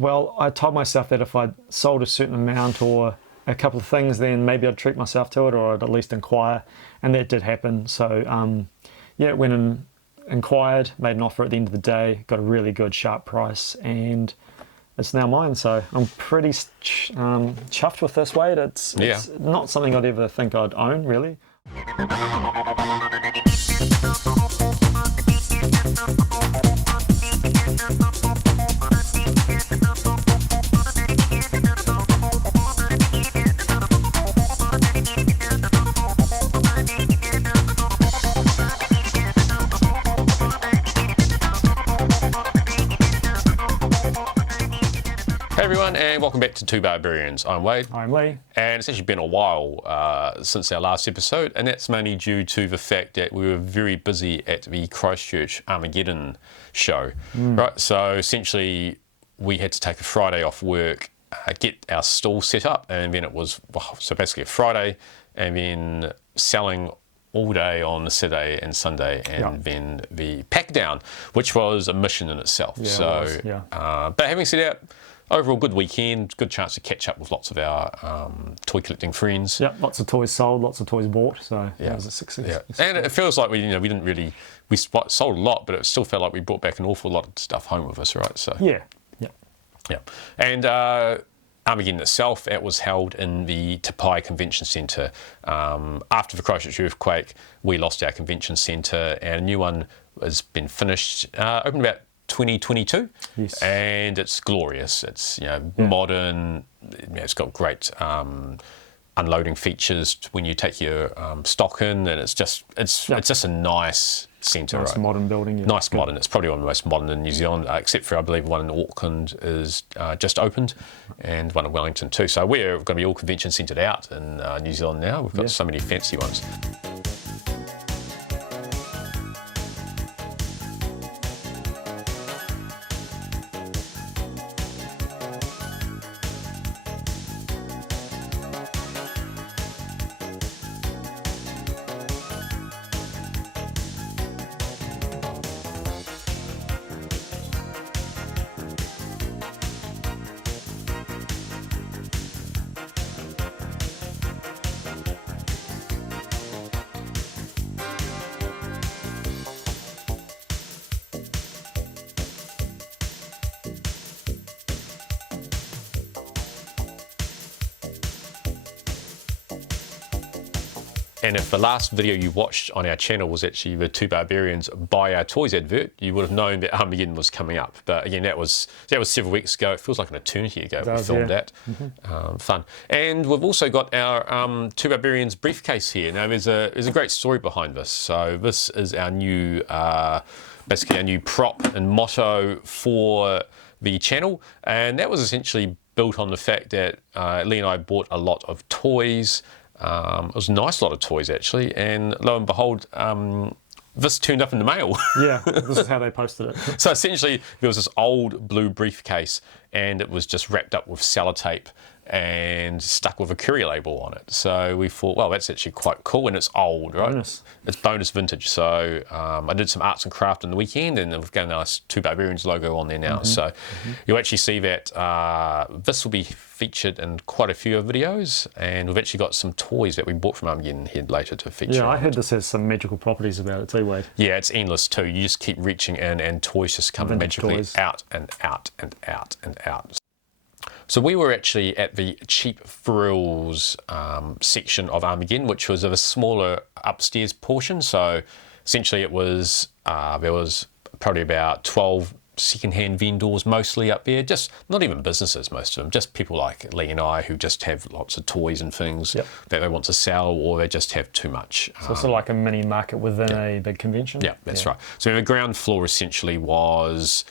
Well, I told myself that if I sold a certain amount or a couple of things, then maybe I'd treat myself to it, or I'd at least inquire, and that did happen. So yeah, went and inquired, made an offer at the end of the day, got a really good sharp price, and it's now mine. So I'm pretty chuffed with this, Wade. It's not something I'd ever think I'd own, really. Hey everyone, and welcome back to Two Barbarians. I'm Wade. I'm Lee. And it's actually been a while since our last episode, and that's mainly due to the fact that we were very busy at the Christchurch Armageddon show. Right, so essentially we had to take a Friday off work, get our stall set up, and then it was, so basically a Friday, and then selling all day on the Saturday and Sunday, and then the pack down, which was a mission in itself. But having said that, overall good weekend, good chance to catch up with lots of our toy collecting friends. Yep, lots of toys sold, lots of toys bought, so it was a success. Yeah. And it feels like we didn't really, we sold a lot, but it still felt like we brought back an awful lot of stuff home with us, right? So Yeah. And Armageddon itself, it was held in the Tapai Convention Centre. After the Christchurch earthquake, we lost our convention centre, and a new one has been finished, opened about 2022, and it's glorious. It's modern. It's got great unloading features when you take your stock in, and it's just a nice centre. Nice modern building. Yeah. Nice modern. It's probably one of the most modern in New Zealand, except for I believe one in Auckland is just opened, and one in Wellington too. So we're going to be all convention centred out in New Zealand now. We've got so many fancy ones. And if the last video you watched on our channel was actually the Two Barbarians Buy Our Toys advert, you would have known that Armageddon was coming up. But again, that was several weeks ago. It feels like an eternity ago we filmed that. Fun. And we've also got our Two Barbarians briefcase here. Now there's a great story behind this. So this is our new, basically our new prop and motto for the channel. And that was essentially built on the fact that Lee and I bought a lot of toys. It was a nice lot of toys actually, and lo and behold, this turned up in the mail. Yeah, this is how they posted it. So essentially there was this old blue briefcase, and it was just wrapped up with sellotape and stuck with a courier label on it. So we thought, well, that's actually quite cool, and it's old, right? Bonus. It's bonus vintage. So I did some arts and craft in the weekend, and we've got a nice Two Barbarians logo on there now. So you'll actually see that this will be featured in quite a few videos, and we've actually got some toys that we bought from Armageddon here later to feature. Yeah, I heard this has some magical properties about it too, Wade. Yeah, it's endless too. You just keep reaching in, and toys just come magically out and out and out and out. So we were actually at the Cheap Thrills section of Armageddon, which was of a smaller upstairs portion. So essentially it was, there was probably about 12 second-hand vendors mostly up there, just not even businesses, most of them, just people like Lee and I who just have lots of toys and things that they want to sell, or they just have too much. So it's sort of like a mini market within a big convention? Yeah, that's right. So the ground floor essentially was,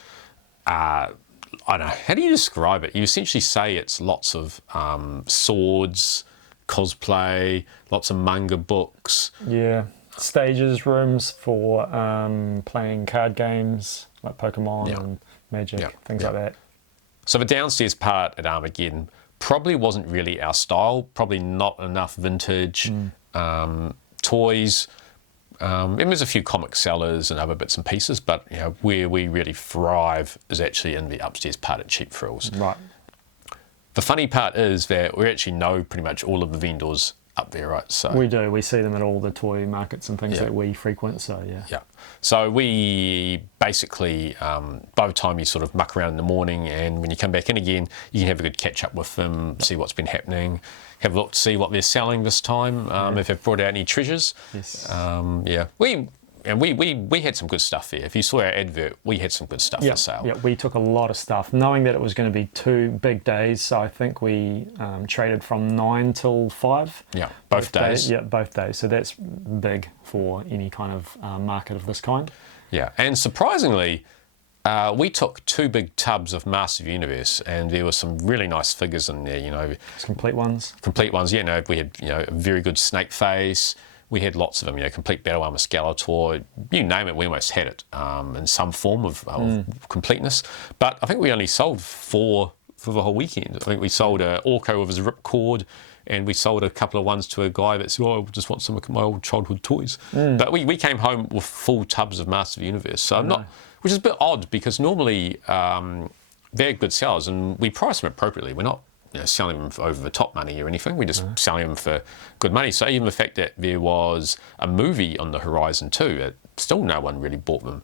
I don't know, how do you describe it? You essentially say it's lots of swords, cosplay, lots of manga books. Yeah, stages, rooms for playing card games like Pokemon and Magic, things like that. So the downstairs part at Armageddon probably wasn't really our style, probably not enough vintage toys. And there's a few comic sellers and other bits and pieces, but you know, where we really thrive is actually in the upstairs part at Cheap Thrills. Right. The funny part is that we actually know pretty much all of the vendors up there, right? So we do. We see them at all the toy markets and things Yeah. that we frequent. So yeah. Yeah. So we basically, by the time you sort of muck around in the morning and when you come back in again, you can have a good catch up with them, see what's been happening, have a look to see what they're selling this time, if they've brought out any treasures. Yes. Yeah. We had some good stuff there. If you saw our advert, we had some good stuff for sale. Yeah, we took a lot of stuff, knowing that it was going to be 2 big days. So I think we traded from 9 till 5. Yeah, both days. Yeah, both days. So that's big for any kind of market of this kind. Yeah, and surprisingly, we took 2 big tubs of Master of the Universe, and there were some really nice figures in there. You know, Complete ones. Complete ones. Yeah, no, we had a very good Snake Face. We had lots of them, complete Battle Armor Skeletor, you name it, we almost had it in some form of completeness. But I think we only sold 4 for the whole weekend. I think we sold a Orko with his ripcord, and we sold a couple of ones to a guy that said, I just want some of my old childhood toys. But we came home with full tubs of Master of the Universe. So which is a bit odd, because normally they're good sellers, and we price them appropriately. We're not selling them for over the top money or anything. We're just selling them for good money. So even the fact that there was a movie on the horizon too, still no one really bought them.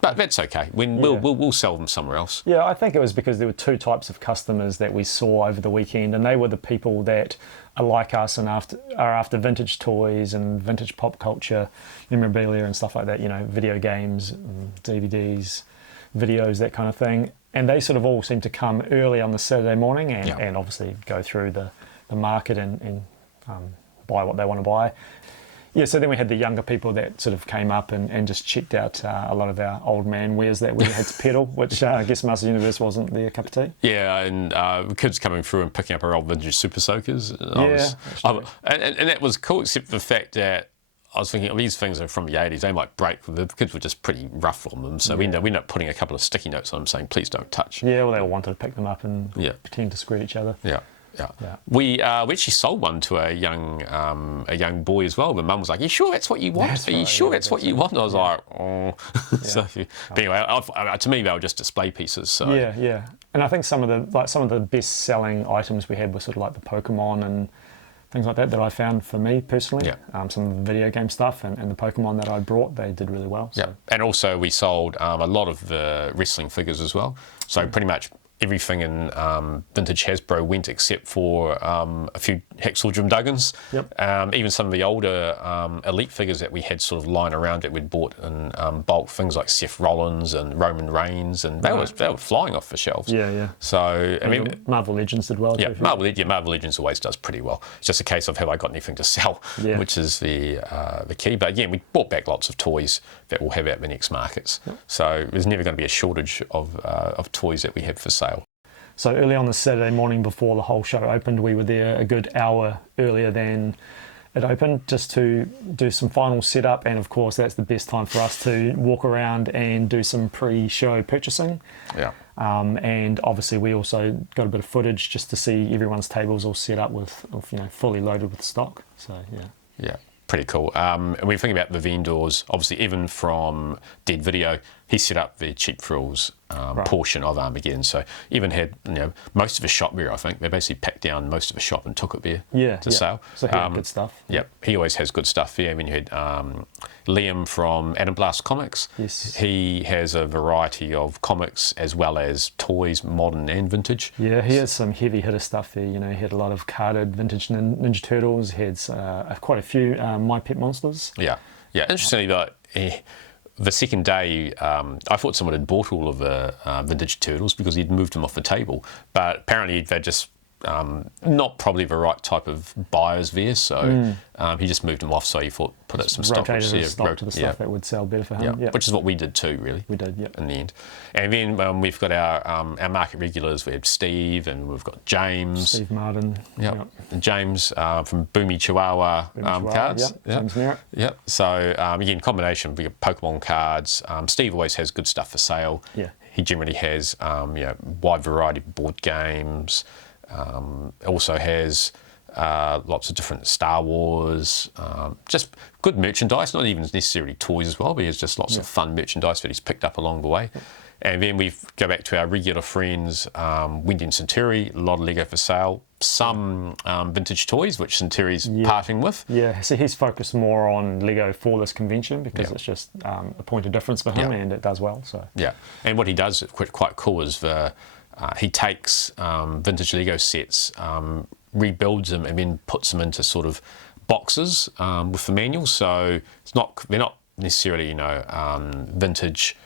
But that's okay. We'll sell them somewhere else. Yeah, I think it was because there were 2 types of customers that we saw over the weekend, and they were the people that are like us and are after vintage toys and vintage pop culture, memorabilia and stuff like that, video games, DVDs, videos, that kind of thing. And they sort of all seem to come early on the Saturday morning and obviously go through the market and buy what they want to buy. Yeah, so then we had the younger people that sort of came up and just checked out a lot of our old man wares that we had to peddle, which I guess Master Universe wasn't their cup of tea. Yeah, and kids coming through and picking up our old vintage Super Soakers. And that was cool, except for the fact that I was thinking, these things are from the 80s, they might break. The kids were just pretty rough on them, so we ended up putting a couple of sticky notes on them saying, please don't touch. Yeah, well, they all wanted to pick them up and pretend to screw each other. Yeah. We actually sold one to a young boy as well. The mum was like, "Are you sure that's what you want? Are you sure that's what you want?" I was like, "Oh." So, but anyway, to me they were just display pieces. So yeah. And I think some of the best selling items we had were sort of like the Pokemon and things like that I found for me personally. Some of the video game stuff and the Pokemon that I brought, they did really well. So. Yeah, and also we sold a lot of the wrestling figures as well. So pretty much everything in vintage Hasbro went except for a few Hacksaw Jim Duggans. Even some of the older Elite figures that we had sort of lying around that we'd bought in bulk, things like Seth Rollins and Roman Reigns, and they were flying off the shelves. Yeah. So I mean, Marvel Legends did well. Yeah, Marvel Legends always does pretty well. It's just a case of have I got anything to sell, which is the key. But again, we bought back lots of toys that we'll have at the next markets. So there's never going to be a shortage of toys that we have for sale. So early on the Saturday morning before the whole show opened, we were there a good hour earlier than it opened just to do some final setup, and of course that's the best time for us to walk around and do some pre-show purchasing. And obviously we also got a bit of footage just to see everyone's tables all set up with fully loaded with stock. So yeah, pretty cool. And when you think about the vendors, obviously Evan from Dead Video, he set up the Cheap Thrills portion of Armageddon. So Evan had most of his shop there. I think they basically packed down most of the shop and took it there to sale. So he had good stuff. Yeah, he always has good stuff there. I mean, you had Liam from Atom Blast Comics. Yes, he has a variety of comics as well as toys, modern and vintage. Yeah, he has some heavy hitter stuff there. He had a lot of carded vintage Ninja Turtles. He had quite a few My Pet Monsters. Yeah. Interestingly, though. The second day, I thought someone had bought all of the vintage turtles because he'd moved them off the table. But apparently they're just not probably the right type of buyers there. So he just moved them off. So he thought put out some stock. Rotated his stock to the stuff that would sell better for him. Yeah, which is what we did too, really. We did, in the end. And then we've got our market regulars. We have Steve and we've got James. Steve Martin. And James from Boomy Chihuahua cards. James Merritt. Yep. So again, combination. We got Pokemon cards. Steve always has good stuff for sale. Yeah. He generally has wide variety of board games. Also has lots of different Star Wars, just good merchandise, not even necessarily toys as well, but it's just lots of fun merchandise that he's picked up along the way. And then we go back to our regular friends, Wendy and Centauri, a lot of Lego for sale, some vintage toys, which Centauri's parting with. Yeah, so he's focused more on Lego for this convention because it's just a point of difference for him and it does well. So yeah, and what he does quite cool is he takes vintage Lego sets, rebuilds them, and then puts them into sort of boxes with the manual. So they're not necessarily vintage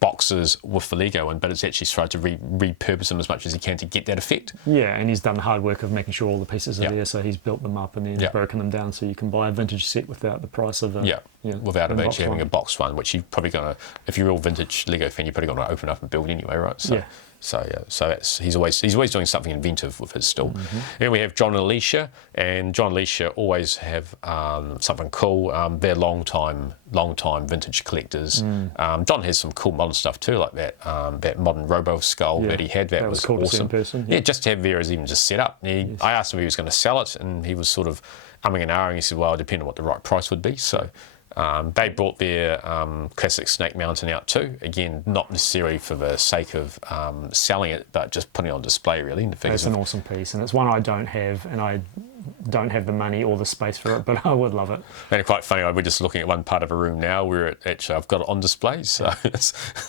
boxes with the Lego in, but it's actually tried to repurpose them as much as he can to get that effect. Yeah, and he's done the hard work of making sure all the pieces are there, so he's built them up and then broken them down so you can buy a vintage set without the price of a without actually having a box one, which you're probably gonna, if you're a real vintage Lego fan, you're probably gonna open up and build anyway, right? So, so he's always doing something inventive with his still. Then we have John and Alicia, and John and Alicia always have something cool. They're long time vintage collectors. John has some cool modern stuff too, like that modern Robo skull that he had. That was cool awesome. To see in person. Yeah, just to have there as even just set up. I asked him if he was going to sell it, and he was sort of umming and ahhing. He said, "Well, depending on what the right price would be." So. They brought their classic Snake Mountain out too. Again, not necessarily for the sake of selling it, but just putting it on display, really. It's an awesome piece, and it's one I don't have, and I don't have the money or the space for it, but I would love it. And quite funny, we're just looking at one part of a room now where I've got it on display. So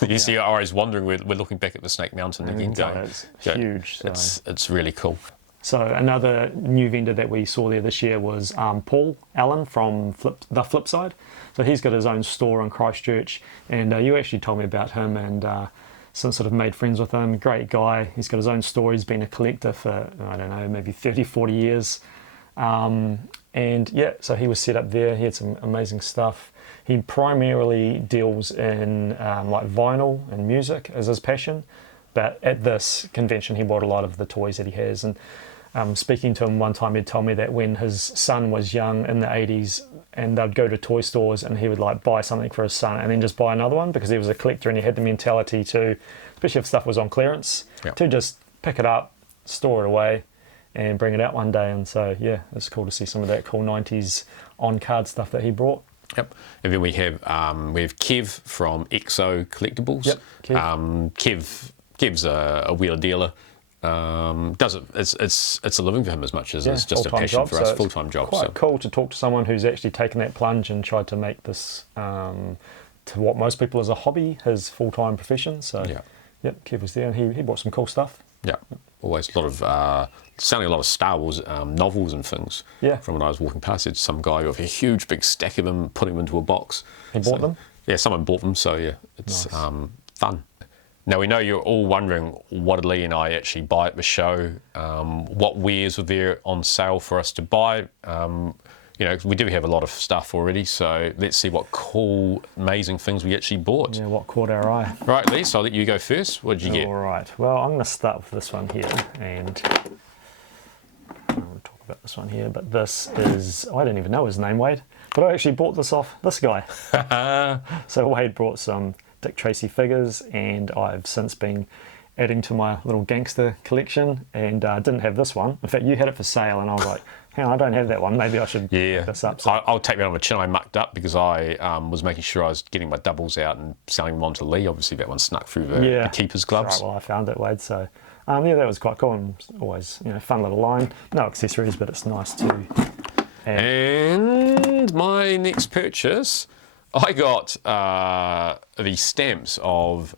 you see, I always wondering, we're looking back at the Snake Mountain again. It's huge. So. It's really cool. So another new vendor that we saw there this year was Paul Allen from The Flip Side. So he's got his own store in Christchurch, and you actually told me about him and sort of made friends with him. Great guy. He's got his own store. He's been a collector for, I don't know, maybe 30, 40 years. And yeah, so he was set up there. He had some amazing stuff. He primarily deals in like vinyl and music as his passion. But at this convention, he bought a lot of the toys that he has. And speaking to him one time, he'd tell me that when his son was young in the 80s, and they'd go to toy stores and he would like buy something for his son and then just buy another one because he was a collector and he had the mentality to, especially if stuff was on clearance, to just pick it up, store it away and bring it out one day. And so, yeah, it's cool to see some of that cool 90s on-card stuff that he brought. Yep. And then we have Kev from Exo Collectibles. Yep, Kev. Kev's a wheeler dealer. Does it? It's a living for him as much as it's just a passion for us. Full-time job. Quite cool to talk to someone who's actually taken that plunge and tried to make this to what most people as a hobby, his full-time profession. So yep, Kev was there and he bought some cool stuff. Yeah, always a lot of selling a lot of Star Wars novels and things. Yeah. From when I was walking past, it's some guy with a huge big stack of them, putting them into a box. He bought them. Yeah, someone bought them. So yeah, it's fun. Now, we know you're all wondering what did Lee and I actually buy at the show, what wares were there on sale for us to buy. We do have a lot of stuff already, so let's see what cool, amazing things we actually bought. Yeah, what caught our eye. Right, Lee, so I'll let you go first. What did you get? All right, well, I'm going to start with this one here, and I'm going to talk about this one here, but this is, I don't even know his name, Wade, but I actually bought this off this guy. So Wade brought some Dick Tracy figures, and I've since been adding to my little gangster collection, and didn't have this one. In fact, you had it for sale, and I was like, hang on, I don't have that one. Maybe I should pick this up. So I'll take that on the chin. I mucked up because I was making sure I was getting my doubles out and selling them on to Lee. Obviously, that one snuck through the keeper's gloves. Right, well, I found it, Wade. So yeah, that was quite cool, and always fun little line. No accessories, but it's nice too. And my next purchase, I got the stamps of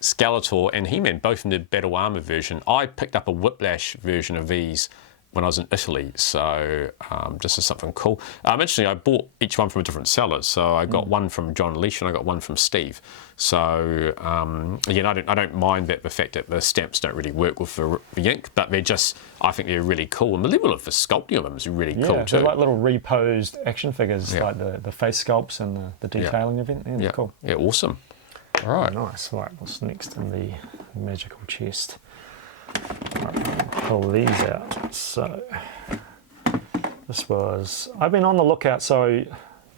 Skeletor and He-Man, both in the Battle Armor version. I picked up a Whiplash version of these when I was in Italy, so just as something cool. Interestingly, I bought each one from a different seller, so I got one from John and Alicia and I got one from Steve. So again, I don't mind the fact that the stamps don't really work with the ink, but I think they're really cool, and the level of the sculpting of them is really cool too. They're like little reposed action figures, like the face sculpts and the detailing of it. Yeah, cool. Yeah, awesome. All right. Nice. All right, what's next in the magical chest? Right, pull these out. So this was, I've been on the lookout, so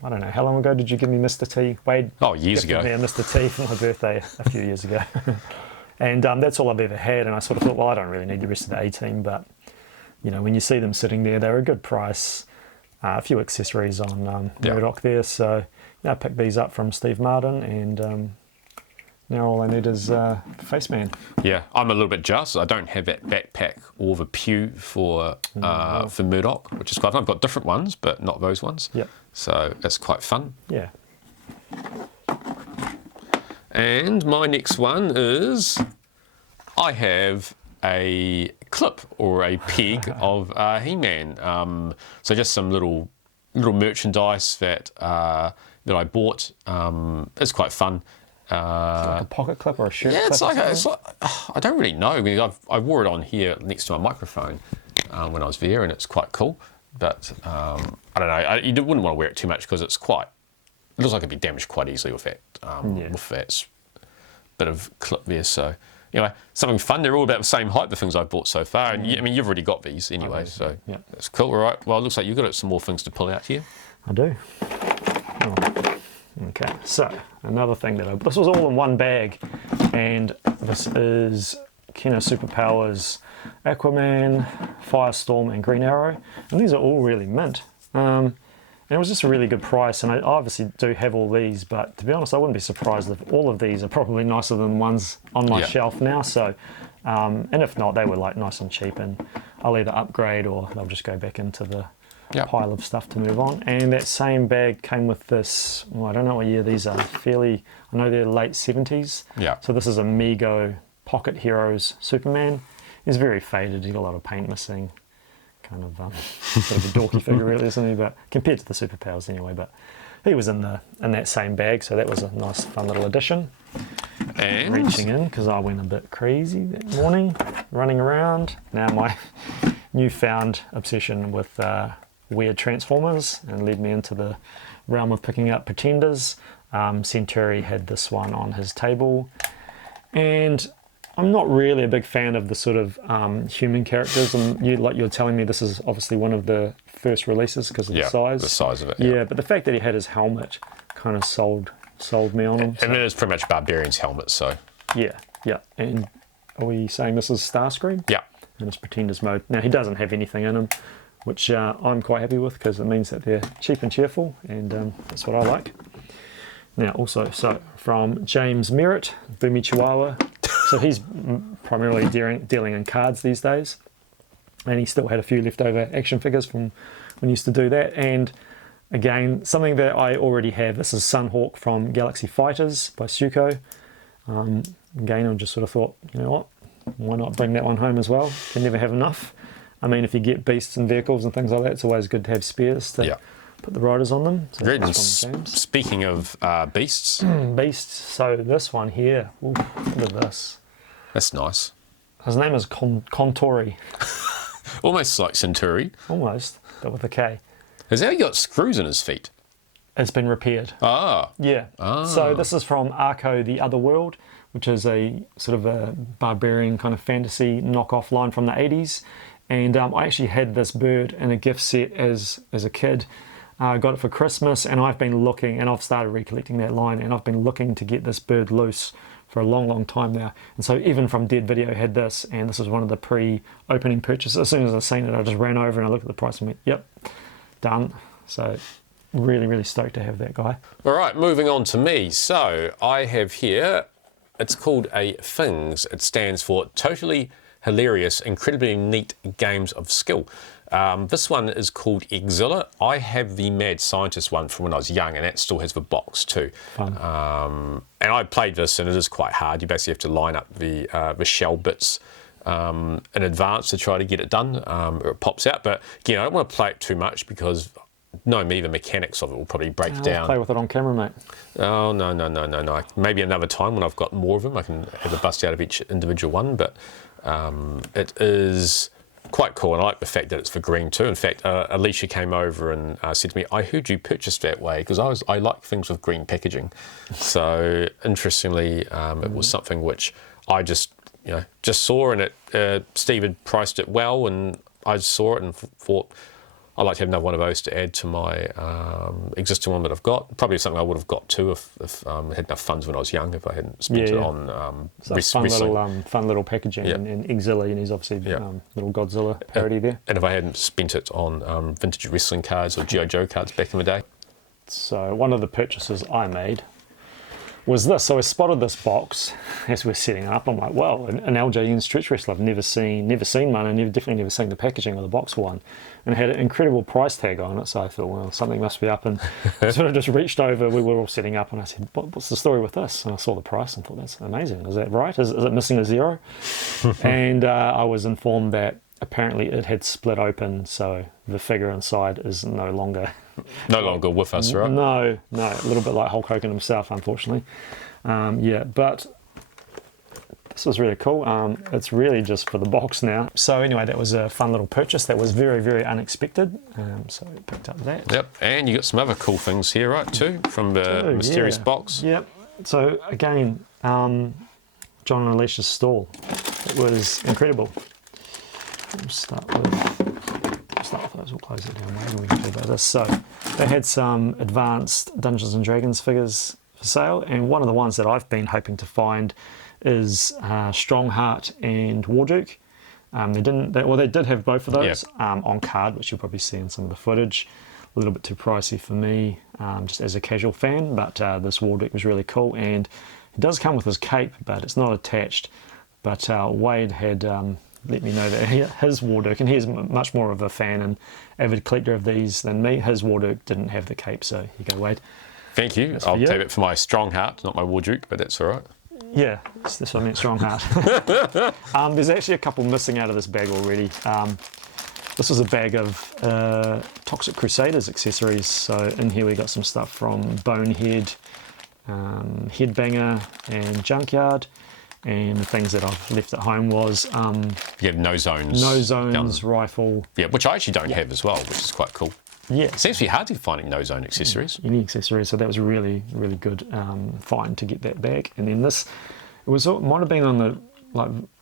I don't know, how long ago did you give me Mr. T? Wade? Oh, years ago. Yeah, Mr. T for my birthday a few years ago. And that's all I've ever had, and I sort of thought, well, I don't really need the rest of the A-team, but you know, when you see them sitting there, they're a good price. A few accessories on Murdoch there. So yeah, I picked these up from Steve Martin, and now all I need is Faceman. Yeah, I'm a little bit jealous. I don't have that backpack or the pew for Murdoch, which is quite fun. I've got different ones, but not those ones. Yep. So that's quite fun. Yeah. And my next one is I have a clip or a peg of He-Man. So just some little merchandise that I bought. It's quite fun. Like a pocket clip or a shirt clip? Yeah, it's like I don't really know. I mean, I wore it on here next to my microphone when I was there, and it's quite cool. But I don't know. You wouldn't want to wear it too much because it looks like it'd be damaged quite easily with that bit of clip there. So anyway, something fun. They're all about the same height, the things I've bought so far. And I mean, you've already got these anyway, so that's cool. All right. Well, it looks like you've got some more things to pull out here. I do. Oh. Okay, so another thing this was all in one bag, and this is Kenner Superpowers Aquaman, Firestorm, and Green Arrow, and these are all really mint. And it was just a really good price, and I obviously do have all these, but to be honest, I wouldn't be surprised if all of these are probably nicer than the ones on my shelf now. So, and if not, they were like nice and cheap, and I'll either upgrade or they'll just go back into the pile of stuff to move on. And that same bag came with this, well, I don't know what year these are, I know they're late 70s. Yeah. So this is a Mego Pocket Heroes Superman. He's very faded, he's got a lot of paint missing. Kind of sort of a dorky figure really, isn't he? But compared to the Superpowers anyway, but he was in that same bag, so that was a nice fun little addition. And reaching in, because I went a bit crazy that morning, running around. Now my newfound obsession with weird Transformers and led me into the realm of picking up Pretenders. Centauri had this one on his table, and I'm not really a big fan of the sort of human characters, and you're telling me this is obviously one of the first releases because of the size. The size of it. Yeah, but the fact that he had his helmet kind of sold me on him. And it is pretty much Barbarian's helmet, so. Yeah. And are we saying this is Starscream? Yeah. And it's Pretenders mode. Now he doesn't have anything in him, which I'm quite happy with because it means that they're cheap and cheerful, and that's what I like. Now also, so from James Merritt, Boomy Chihuahua. So he's primarily dealing in cards these days, and he still had a few leftover action figures from when he used to do that. And again, something that I already have. This is Sunhawk from Galaxy Fighters by Suko. Again, I just sort of thought, you know what, why not bring that one home as well? Can never have enough. I mean, if you get beasts and vehicles and things like that, it's always good to have spares to put the riders on them. So great. And speaking of beasts. Beasts, so this one here, ooh, look at this. That's nice. His name is Contori. Almost like Centauri. Almost, but with a K. Has he got screws in his feet? It's been repaired. Ah. Yeah. Ah. So this is from Arco The Other World, which is a sort of a barbarian kind of fantasy knockoff line from the 80s. And I actually had this bird in a gift set as a kid. Got it for Christmas, and I've been looking, and I've started recollecting that line, and I've been looking to get this bird loose for a long time now. And so even from Dead Video had this, and this was one of the pre-opening purchases. As soon as I seen it, I just ran over and I looked at the price and went, yep, done. So really stoked to have that guy. All right, moving on to me. So I have here, it's called a Things. It stands for Totally Hilarious, Incredibly Neat Games of Skill. This one is called Exilla. I have the Mad Scientist one from when I was young, and that still has the box too. Fun. And I played this, and it is quite hard. You basically have to line up the shell bits in advance to try to get it done, or it pops out. But again, I don't want to play it too much because, knowing me, the mechanics of it will probably break down. Play with it on camera, mate. Oh, no. Maybe another time when I've got more of them, I can have a bust out of each individual one. But it is quite cool, and I like the fact that it's for green too. In fact, Alicia came over and said to me, I heard you purchased that way, because I like things with green packaging. So interestingly, it was something which I just saw, and Steve had priced it well, and I saw it and thought, I'd like to have another one of those to add to my existing one that I've got. Probably something I would have got too if I had enough funds when I was young, if I hadn't spent it on so wrestling. Fun little packaging, and Exilly, and he's obviously little Godzilla parody there. And if I hadn't spent it on vintage wrestling cards or G.I. Joe cards back in the day. So one of the purchases I made was this. So I spotted this box as we're setting up. I'm like, wow, an LJN stretch wrestler. I've never seen one, and definitely never seen the packaging of the box for one. And it had an incredible price tag on it, so I thought, well, something must be up. And sort of just reached over, we were all setting up, and I said, what's the story with this? And I saw the price and thought, that's amazing. Is that right? Is it missing a zero? And I was informed that apparently it had split open, so the figure inside is no longer with us, right? No, a little bit like Hulk Hogan himself, unfortunately. But this was really cool. It's really just for the box now. So anyway, that was a fun little purchase. That was very, very unexpected. So we picked up that. Yep, and you got some other cool things here, right, too, from the mysterious box. Yep. So again, John and Alicia's stall. It was incredible. We'll start with those. We'll close it down later. We can do about this. So they had some advanced Dungeons and Dragons figures for sale, and one of the ones that I've been hoping to find is Strongheart and Warduke. They did have both of those on card, which you'll probably see in some of the footage. A little bit too pricey for me, just as a casual fan, but this Warduke was really cool, and it does come with his cape, but it's not attached. But Wade had let me know that his Warduke, and he's much more of a fan and avid collector of these than me, his Warduke didn't have the cape, so here you go, Wade. Thank you. I'll take it for my Strongheart, not my Warduke, but that's all right. Yeah, that's what I meant, Strongheart. There's actually a couple missing out of this bag already. This was a bag of Toxic Crusaders accessories, so in here we got some stuff from Bonehead, Headbanger and Junkyard. And the things that I've left at home was... you have No Zones rifle. Yeah, which I actually don't have as well, which is quite cool. Yeah. It seems to be hard to find No Zone accessories. Any accessories, so that was a really, really good find to get that back. And then this, might have been on the,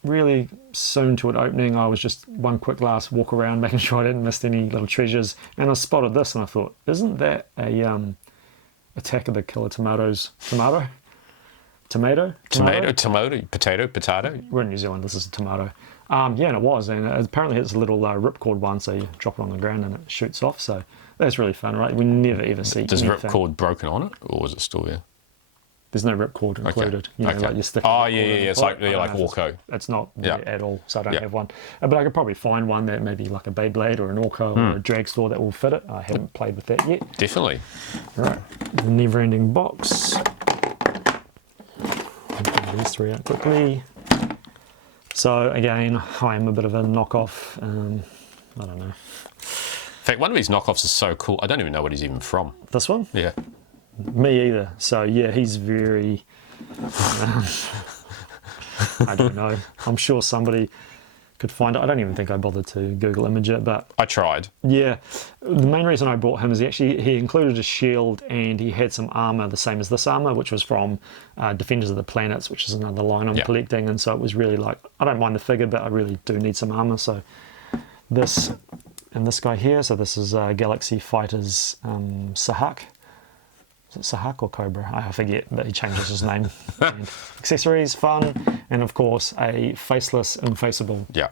really soon to it opening. I was just one quick last walk around, making sure I didn't miss any little treasures. And I spotted this and I thought, isn't that a Attack of the Killer Tomatoes tomato? Tomato? Potato. We're in New Zealand, this is a tomato. And it was, and apparently it's a little ripcord one, so you drop it on the ground and it shoots off, so that's really fun, right? We never ever see Does ripcord broken on it, or is it still there? There's no ripcord included. Okay. Like you stick it's like Orco. It's not there at all, so I don't have one. But I could probably find one that maybe like a Beyblade or an Orco or a drag store that will fit it. I haven't played with that yet. Definitely. Right, the never-ending box. These three out quickly. So again, I am a bit of a knockoff. I don't know. In fact, one of these knockoffs is so cool. I don't even know what he's even from. This one? Yeah. Me either. So yeah, he's very. I don't know. I'm sure somebody could find it. I don't even think I bothered to Google image it, but I tried. Yeah, the main reason I bought him is he included a shield and he had some armor the same as this armor, which was from Defenders of the Planets, which is another line I'm collecting, and so it was really like, I don't mind the figure, but I really do need some armor. So this and this guy here. So this is Galaxy Fighters Sahak. Is it Sahak or Cobra? I forget, but he changes his name. And accessories, fun, and of course a faceless Infaceable. Yeah.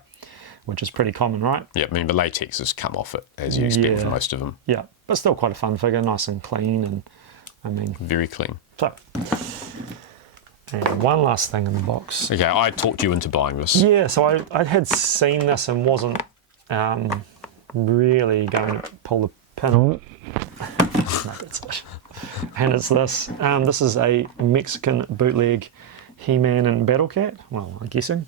Which is pretty common, right? Yeah, I mean the latex has come off it, as you expect for most of them. Yeah, but still quite a fun figure, nice and clean, and I mean... Very clean. So, and one last thing in the box. Okay, I talked you into buying this. Yeah, so I had seen this and wasn't really going to pull the pin on it. No, that's it. And it's this. This is a Mexican bootleg He-Man and Battle Cat. Well, I'm guessing.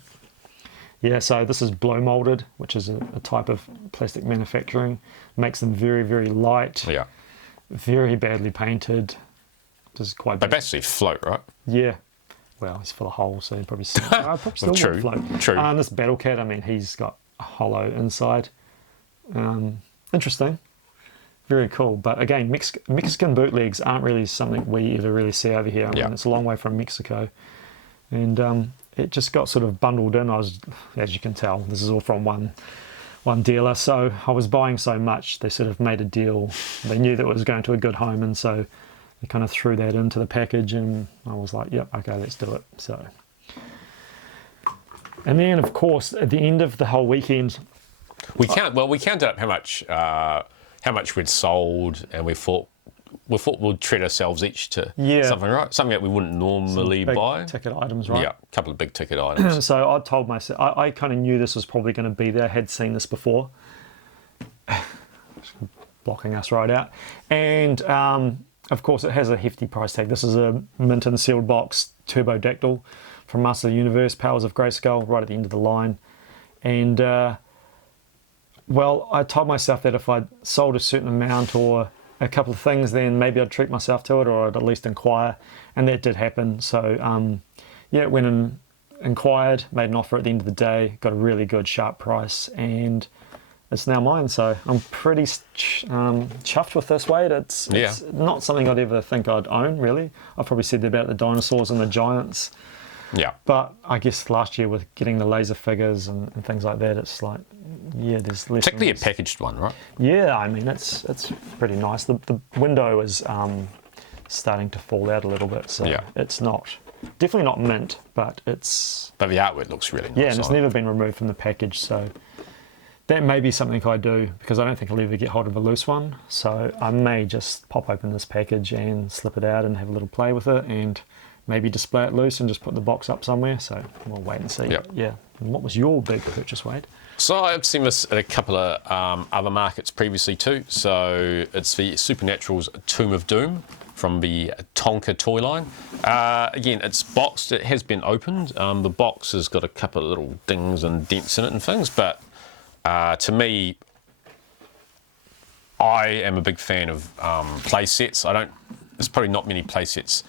Yeah, so this is blow molded, which is a type of plastic manufacturing. Makes them very, very light. Yeah. Very badly painted. Just quite. They basically float, right? Yeah. Well, he's full of holes, so he probably still True. float. True. This Battle Cat, I mean, he's got a hollow inside. Interesting. Very cool, but again, Mexican bootlegs aren't really something we ever really see over here. I mean, it's a long way from Mexico, and it just got sort of bundled in. As you can tell, this is all from one one dealer. So I was buying so much, they sort of made a deal. They knew that it was going to a good home, and so they kind of threw that into the package, and I was like, yep, okay, let's do it. So, and then of course at the end of the whole weekend, we counted up how much we'd sold, and we thought we'd treat ourselves each to something, right? Something that we wouldn't normally buy. Ticket items, right? Yeah, a couple of big ticket items. So I told myself, I kind of knew this was probably going to be there. I had seen this before. Blocking us right out. And of course it has a hefty price tag. This is a mint and sealed box turbodactyl from Master of the Universe, Powers of Grayskull, right at the end of the line. And well, I told myself that if I sold a certain amount or a couple of things, then maybe I'd treat myself to it, or I'd at least inquire, and that did happen. So yeah, went and inquired, made an offer at the end of the day, got a really good sharp price, and it's now mine. So I'm pretty chuffed with this, Wade. It's not something I'd ever think I'd own, really. I've probably said about the dinosaurs and the giants. Yeah. But I guess last year with getting the laser figures and things like that, it's like, yeah, there's less. Particularly a packaged one, right? Yeah, I mean, it's pretty nice. The window is starting to fall out a little bit, so it's definitely not mint, but it's... But the artwork looks really nice. Yeah, and it's never been removed from the package, so that may be something I do, because I don't think I'll ever get hold of a loose one. So I may just pop open this package and slip it out and have a little play with it, and maybe display it loose and just put the box up somewhere. So we'll wait and see. Yep. Yeah. And what was your big purchase, Wade? So I've seen this at a couple of other markets previously too. So it's the Supernatural's Tomb of Doom from the Tonka toy line. Again, it's boxed. It has been opened. The box has got a couple of little dings and dents in it and things. But to me, I am a big fan of play sets. There's probably not many play sets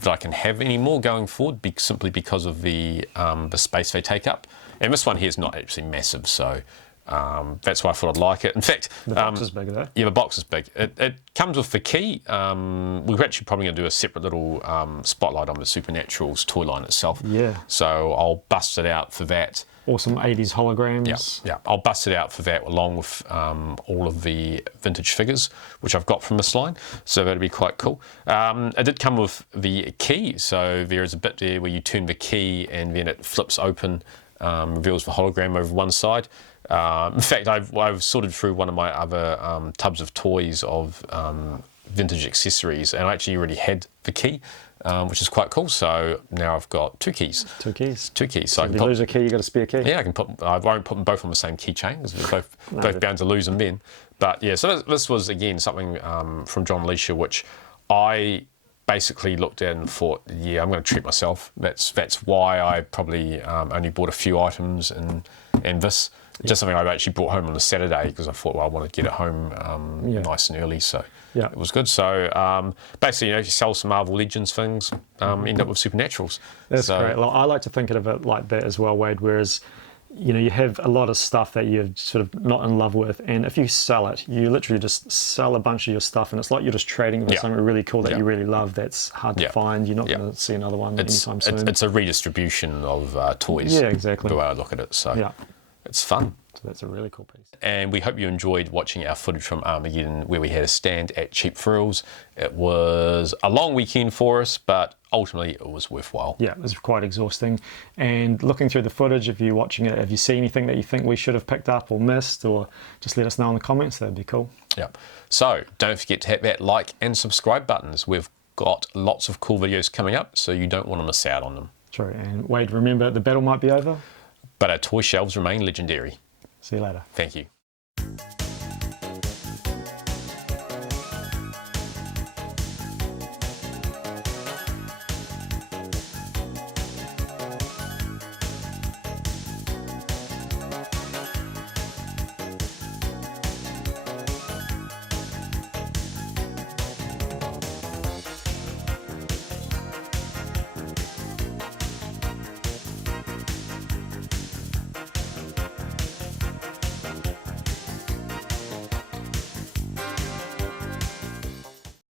that I can have anymore going forward, simply because of the space they take up. And this one here is not actually massive, so that's why I thought I'd like it. In fact, the box is big though. Yeah, the box is big. It comes with the key. We're actually probably going to do a separate little spotlight on the Supernatural's toy line itself. Yeah. So I'll bust it out for that. Awesome 80s holograms. Yeah, I'll bust it out for that, along with all of the vintage figures, which I've got from this line. So that'll be quite cool. It did come with the key. So there is a bit there where you turn the key and then it flips open, reveals the hologram over one side. In fact, I've sorted through one of my other tubs of toys of vintage accessories, and I actually already had the key, which is quite cool. So now I've got two keys. Two keys. So if you lose a key, you got a spare key. Yeah, I won't put them both on the same keychain, because we're both bound to lose them then. But yeah, so this was again something from John Leisha, which I basically looked at and thought, yeah, I'm going to treat myself. That's why I probably only bought a few items and this. Just something I actually brought home on a Saturday, because I thought, well, I want to get it home nice and early, so it was good. So basically, you sell some Marvel Legends things, end up with Supernaturals. That's great. Well, I like to think of it like that as well, Wade, whereas you have a lot of stuff that you're sort of not in love with, and if you sell it, you literally just sell a bunch of your stuff, and it's like you're just trading with something really cool that you really love that's hard to find. You're not going to see another one anytime soon. It's a redistribution of toys. Yeah, exactly. The way I look at it. So it's fun. So that's a really cool piece. And we hope you enjoyed watching our footage from Armageddon, where we had a stand at Cheap Thrills. It was a long weekend for us, but ultimately it was worthwhile. Yeah, it was quite exhausting. And looking through the footage, if you're watching it, if you see anything that you think we should have picked up or missed, or just let us know in the comments, that'd be cool. Yeah. So don't forget to hit that like and subscribe buttons. We've got lots of cool videos coming up, so you don't want to miss out on them. True. And Wade, remember, the battle might be over, but our toy shelves remain legendary. See you later. Thank you.